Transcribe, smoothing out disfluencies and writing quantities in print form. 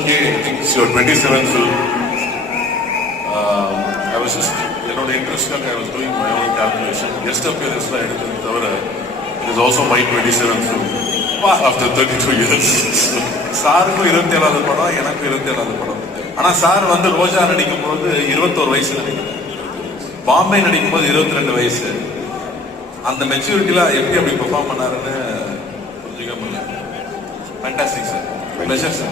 okay, I think it's your 27th film. I was just, interest, I was doing my own calculation. Guest appearance, it is also my 27th film after 32 years. சாருக்கும் 27வது படம், எனக்கும் 27வது படம். ஆனா sir வந்து ரோஜா நடிக்கும் போது 21 வயசு நினைக்கிறேன், பாம்பே நடிக்கும் போது 22 வயசு. அந்த மெச்சூரிட்டில எப்படி அப்படி பெர்ஃபார்ம் பண்ணாருன்னு புரிஞ்சுக்க முடியல. Fantastic sir, pleasure sir.